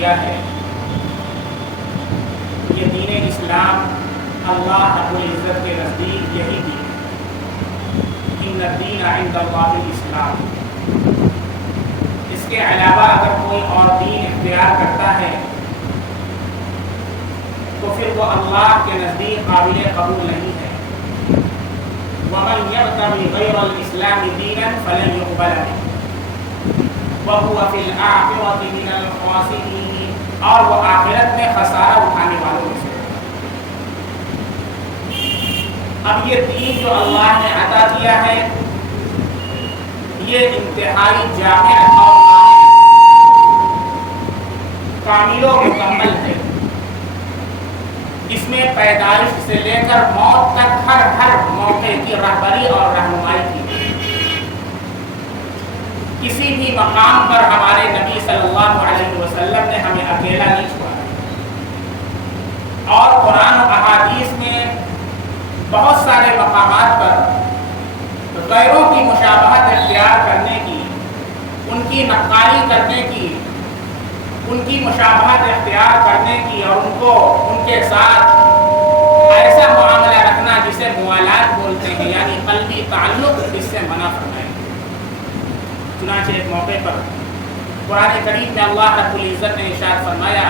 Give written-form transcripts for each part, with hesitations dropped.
کیا ہے، یہ دین اسلام اللہ رب العزت کے نزدیک یہی دین ہے، ان الدین عند اللہ الاسلام۔ اس کے علاوہ اگر کوئی اور دین اختیار کرتا ہے تو پھر وہ اللہ کے نزدیک قابل قبول نہیں ہے۔ وَمَنْ يَبْتَغِ غَيْرَ الْإِسْلَامِ دِينًا فَلَنْ يُقْبَلَ مِنْهُ وَهُوَ فِي الْآخِرَةِ مِنَ الْخَاسِرِينَ، اور وہ آخرت میں خسارہ اٹھانے والوں میں سے۔ اب یہ دین جو اللہ نے عطا کیا ہے یہ انتہائی جامع اور کامل و مکمل ہے۔ اس میں پیدائش سے لے کر موت تک ہر موقع کی رہبری اور رہنمائی کی ہے۔ کسی بھی مقام پر ہمارے نبی صلی اللہ علیہ وسلم نے ہمیں اکیلا نہیں چھوڑا، اور قرآن و احادیث میں بہت سارے مقامات پر غیروں کی مشابہت اختیار کرنے کی، ان کی نقالی کرنے کی، ان کی مشابہت اختیار کرنے کی، اور ان کے ساتھ ایسا معاملہ رکھنا جسے موالات بولتے ہیں، یعنی قلبی تعلق، اس سے منع فرمائے۔ چنانچہ ایک موقع پر قرآن کریم میں اللہ رب العزت نے ارشاد فرمایا،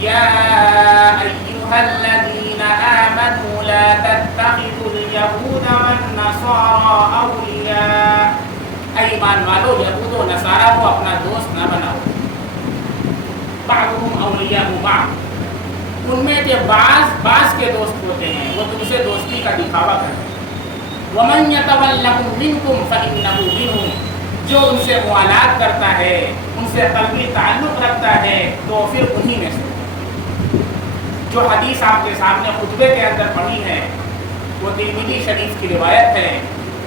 یا ایھا الذین آمنوا لا تتخذوا اليہود والنصارى اولیاء، اے ایمان والو یہود و نصارہ کو اپنا دوست نہ بناؤ، بعضهم اولیاء بعض، ان میں کے بعض کے دوست ہوتے ہیں، وہ تم سے دوستی کا دکھاوا کرتے ہیں۔ ومن یتولہم منکم فانہ منہم، جو ان سے موالات کرتا ہے، ان سے قلبی تعلق رکھتا ہے، تو پھر انہی میں سے۔ جو حدیث آپ کے سامنے خطبے کے اندر پڑھی ہے وہ ترمذی شریف کی روایت ہے۔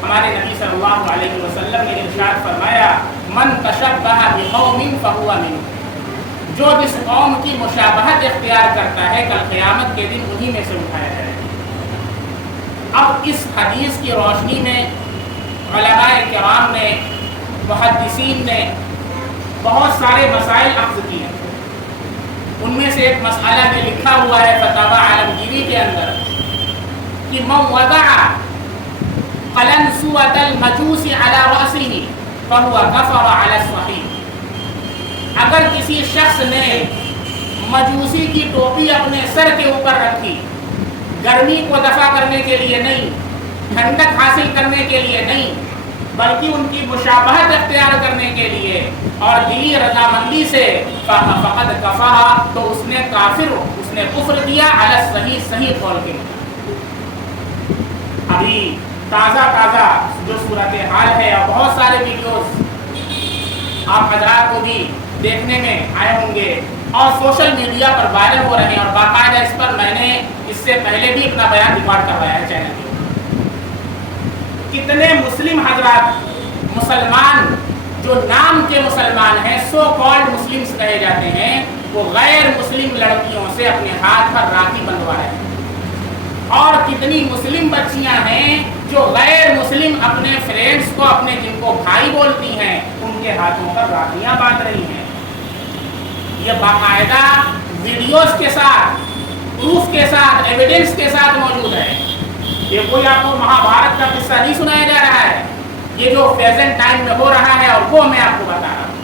ہمارے نبی صلی اللہ علیہ وسلم نے ارشاد فرمایا، من تشبہ بقوم فہو منہم، جو جس قوم کی مشابہت اختیار کرتا ہے کل قیامت کے دن انہی میں سے اٹھایا جائے۔ اب اس حدیث کی روشنی میں علماء کرام نے، محدثین نے بہت سارے مسائل اخذ کیے ہیں۔ ان میں سے ایک مسئلہ میں لکھا ہوا ہے فتاوی عالمگیری کے اندر کہ من وضع قلنسوۃ المجوس علی رأسہ فہو کفر علی الصحیح، اگر کسی شخص نے مجوسی کی ٹوپی اپنے سر کے اوپر رکھی، گرمی کو دفع کرنے کے لیے نہیں، ٹھنڈک حاصل کرنے کے لیے نہیں، بلکہ ان کی مشابہت اختیار کرنے کے لیے اور دلی رضامندی سے، فقد کفر، تو اس نے کفر کیا علی الصحیح، صحیح قول کے۔ ابھی تازہ جو صورتحال ہے، اور بہت سارے ویڈیوز آپ حضرات کو بھی دیکھنے میں آئے ہوں گے اور سوشل میڈیا پر وائرل ہو رہے ہیں، اور باقاعدہ اس پر میں نے اس سے پہلے بھی اپنا بیان ریکارڈ کروایا ہے چینل پہ۔ کتنے مسلم حضرات، مسلمان جو نام کے مسلمان ہیں، سو کالڈ مسلمز کہے جاتے ہیں، وہ غیر مسلم لڑکیوں سے اپنے ہاتھ پر راکھی بندھوا رہے ہیں، اور کتنی مسلم بچیاں ہیں جو غیر مسلم اپنے فرینڈز کو، اپنے جن کو بھائی بولتی ہیں، ان کے ہاتھوں پر راکھیاں باندھ رہی ہیں۔ یہ باقاعدہ ویڈیوز کے ساتھ، پروف کے ساتھ، ایویڈنس کے ساتھ موجود ہے۔ یہ کوئی آپ کو مہابھارت کا قصہ نہیں سنایا جا رہا ہے، یہ جو پریزنٹ ٹائم میں ہو رہا ہے اور وہ میں آپ کو بتا رہا ہوں۔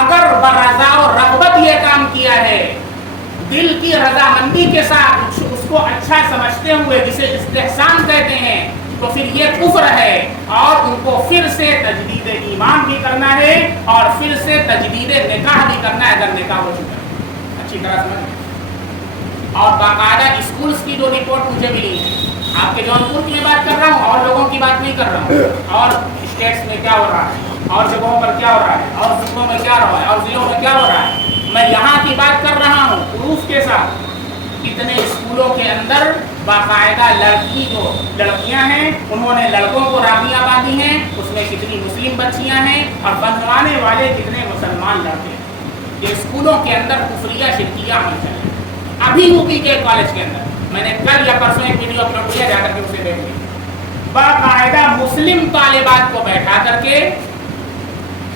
اگر برضا و رغبت یہ کام کیا ہے، دل کی رضامندی کے ساتھ اس کو اچھا سمجھتے ہوئے، جسے استحسان کہتے ہیں، تو پھر یہ کفر ہے، اور ان کو پھر سے تجدید ایمان بھی کرنا ہے اور پھر سے تجدید نکاح بھی کرنا ہے اگر نکاح ہو چکا ہے۔ اچھی طرح سمجھ۔ اور باقاعدہ اسکولز کی جو رپورٹ مجھے ملی ہے، آپ کے جونپور کی میں بات کر رہا ہوں اور لوگوں کی بات نہیں کر رہا ہوں، اور اسٹیٹس میں کیا ہو رہا ہے، اور جگہوں پر کیا ہو رہا ہے، اور صوبوں میں کیا ہو رہا ہے، اور ضلعوں میں کیا ہو رہا ہے، میں یہاں کی بات کر رہا ہوں پروف کے ساتھ۔ کتنے اسکولوں کے اندر باقاعدہ لڑکیاں ہیں، انہوں نے لڑکوں کو راکھیاں باندھی ہیں، اس میں کتنی مسلم بچیاں ہیں، اور بندھوانے والے کتنے مسلمان لڑکے ہیں۔ یہ اسکولوں کے اندر کفریہ شرکیہ عمل چل رہا ہے۔ ابھی یوپی کے کالج کے اندر میں نے کل یا پرسوں ایک ویڈیو اپلوڈ کیا، جا کر کے اسے دیکھ لیں، باقاعدہ مسلم طالبات کو بیٹھا کر کے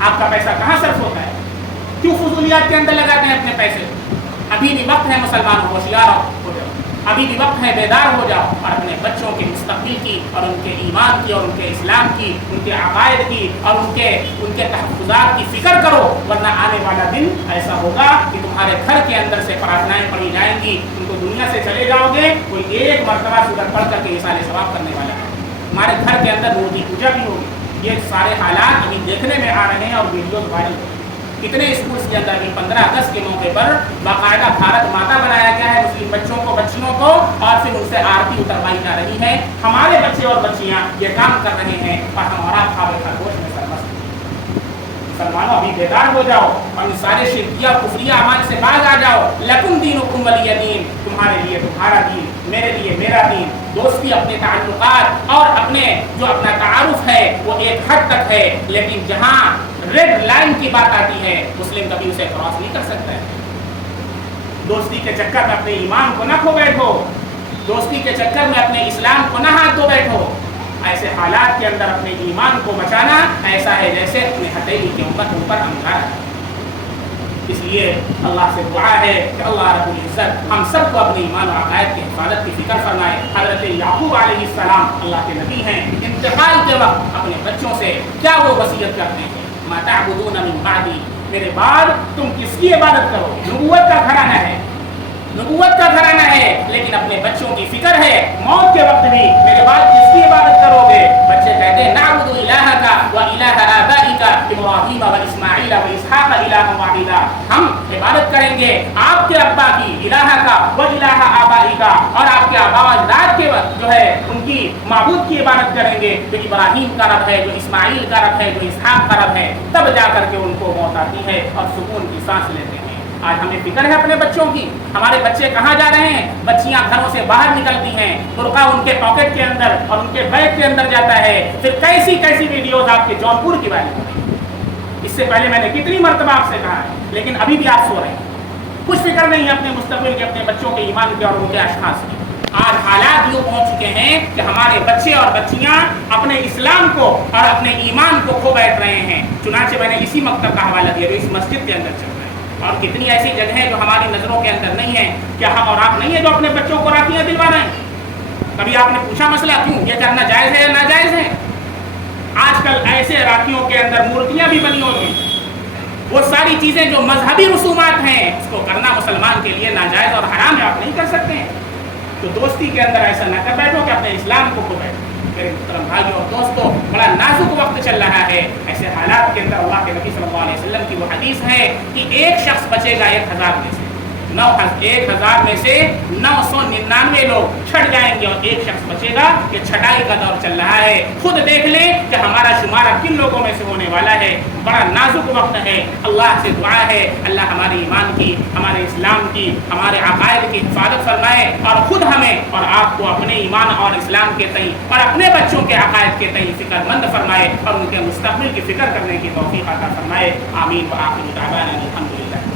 آپ کا پیسہ کہاں صرف ہوتا ہے؟ کیوں فضولیات کے اندر لگاتے ہیں اپنے پیسے؟ ابھی بھی وقت ہے مسلمانوں، ہوشیار ہو جاؤ، ابھی بھی وقت ہے بیدار ہو جاؤ اور اپنے بچوں کے مستقبل کی اور ان کے ایمان کی اور ان کے اسلام کی، ان کے عقائد کی اور ان کے تحفظات کی فکر کرو، ورنہ آنے والا دن ایسا ہوگا کہ تمہارے گھر کے اندر سے پراتھنائیں پڑھی جائیں گی، تم تو دنیا سے چلے جاؤ گے، کوئی ایک مرتبہ سورت پڑھ کر کے اِیصال ثواب کرنے والا ہے، ہمارے گھر کے اندر مورتی پوجا بھی ہوگی۔ یہ سارے حالات ابھی دیکھنے میں آ رہے ہیں اور ویڈیوز وائرل ہو رہے ہیں۔ کتنے اسکولس کے اندر بھی 15 اگست کے موقع پر باقاعدہ بھارت ماتا بنایا گیا ہے مسلم بچوں کو، بچیوں کو، اور پھر ان سے آرتی اتروائی جا رہی ہے۔ ہمارے بچے اور بچیاں یہ کام کر رہے ہیں اور ہمارا خواب خرگوش میں سرمست ہے۔ مسلمانوں ابھی بیدار ہو جاؤ اور ان سارے شرکیہ کفریہ اعمال سے باز آ جاؤ۔ لکم دینکم ولی دین، تمہارے لیے تمہارا دین، میرے لیے میرا دین۔ دوستی، اپنے تعلقات اور اپنے جو اپنا تعارف ہے وہ ایک حد تک ہے، لیکن جہاں ریڈ لائن کی بات آتی ہے مسلم کبھی اسے کراس نہیں کر سکتا ہے۔ دوستی کے چکر میں اپنے ایمان کو نہ کھو بیٹھو، دوستی کے چکر میں اپنے اسلام کو نہ ہاتھ دھو بیٹھو۔ ایسے حالات کے اندر اپنے ایمان کو بچانا ایسا ہے جیسے اپنے ہتھیلی کے اوپر انگارہ ہے۔ اس لیے اللہ سے دعا ہے کہ اللہ رب العزت ہم سب کو اپنے ایمان و عقائد کی حفاظت کی فکر فرمائے۔ حضرت یعقوب علیہ السلام اللہ کے نبی ہیں، انتقال کے وقت اپنے بچوں سے کیا وہ وصیت کرتے ہیں؟ ما تعبدون من بعدی، میرے بعد تم کس کی عبادت کرو؟ نبوت کا گھرانہ ہے، نبوت کا گھرانہ ہے، لیکن اپنے بچوں کی فکر ہے موت کے وقت بھی میرے بعد کس کی عبادت کرو گے؟ بچے کہتے ہیں نعبد الہک و الہ آبائک ابراہیم و اسماعیل و اسحاق الہ واحدا، ہم عبادت کریں گے آپ کے ابا کی، الہ کا و الہ آبائک، اور آپ کے آبا و اجداد کے جو ہے ان کی معبود کی عبادت کریں گے، جو ابراہیم کا رب ہے، جو اسماعیل کا رب ہے، جو اسحاق کا رب ہے، تب جا کر کے ان کو موت آتی ہے اور سکون کی سانس لیتے ہیں۔ آج ہمیں فکر ہے اپنے بچوں کی، ہمارے بچے کہاں جا رہے ہیں؟ بچیاں گھروں سے باہر نکلتی ہیں، برقع ان کے پاکٹ کے اندر اور ان کے بیگ کے اندر جاتا ہے، پھر کیسی کیسی ویڈیوز آپ کے جونپور کی وائرل ہو رہی ہیں۔ اس سے پہلے میں نے کتنی مرتبہ آپ سے کہا ہے، لیکن ابھی بھی آپ سو رہے ہیں، کچھ فکر نہیں ہے اپنے مستقبل کے، اپنے بچوں کے ایمان کے اور ان کے اشخاص کی۔ آج حالات یوں پہنچ چکے ہیں کہ ہمارے بچے اور بچیاں اپنے اسلام کو اور اپنے ایمان کو کھو بیٹھ رہے ہیں۔ چنانچہ میں نے اسی مکتب کا حوالہ دیا جو اس مسجد کے اندر چل رہا ہے، اور کتنی ایسی جگہیں جو ہماری نظروں کے اندر نہیں ہیں۔ کیا ہم اور آپ نہیں ہیں جو اپنے بچوں کو راکیاں دلوا رہے ہیں؟ کبھی آپ نے پوچھا مسئلہ کیوں؟ یہ کرنا جائز ہے یا ناجائز ہے؟ آج کل ایسے راکیوں کے اندر مورتیاں بھی بنی ہوتی ہیں، وہ ساری چیزیں جو مذہبی رسومات ہیں اس کو کرنا مسلمان کے لیے ناجائز اور حرام ہے، آپ نہیں کر سکتے ہیں۔ تو دوستی کے اندر ایسا نہ کر بیٹھو کہ اپنے اسلام کو کھو بیٹھو۔ میرے محترم بھائیوں اور دوستوں، بڑا نازک وقت چل رہا ہے، ایسے حالات کے اندر اللہ کے نبی صلی اللہ علیہ وسلم کی وہ حدیث ہے کہ ایک شخص بچے گا 1000 میں سے، 1000 میں سے 999 لوگ چھٹ جائیں گے اور ایک شخص بچے گا۔ کہ چھٹائی کا دور چل رہا ہے، خود دیکھ لیں کہ ہمارا شمارہ کن لوگوں میں سے ہونے والا ہے۔ بڑا نازک وقت ہے، اللہ سے دعا ہے اللہ ہمارے ایمان کی، ہمارے اسلام کی، ہمارے عقائد کی حفاظت فرمائے اور خود ہمیں اور آپ کو اپنے ایمان اور اسلام کے تئیں اور اپنے بچوں کے عقائد کے تئیں فکر مند فرمائے اور ان کے مستقبل کی فکر کرنے کی توفیق عطا فرمائے۔ آمین و آخر دعوانا الحمدللہ۔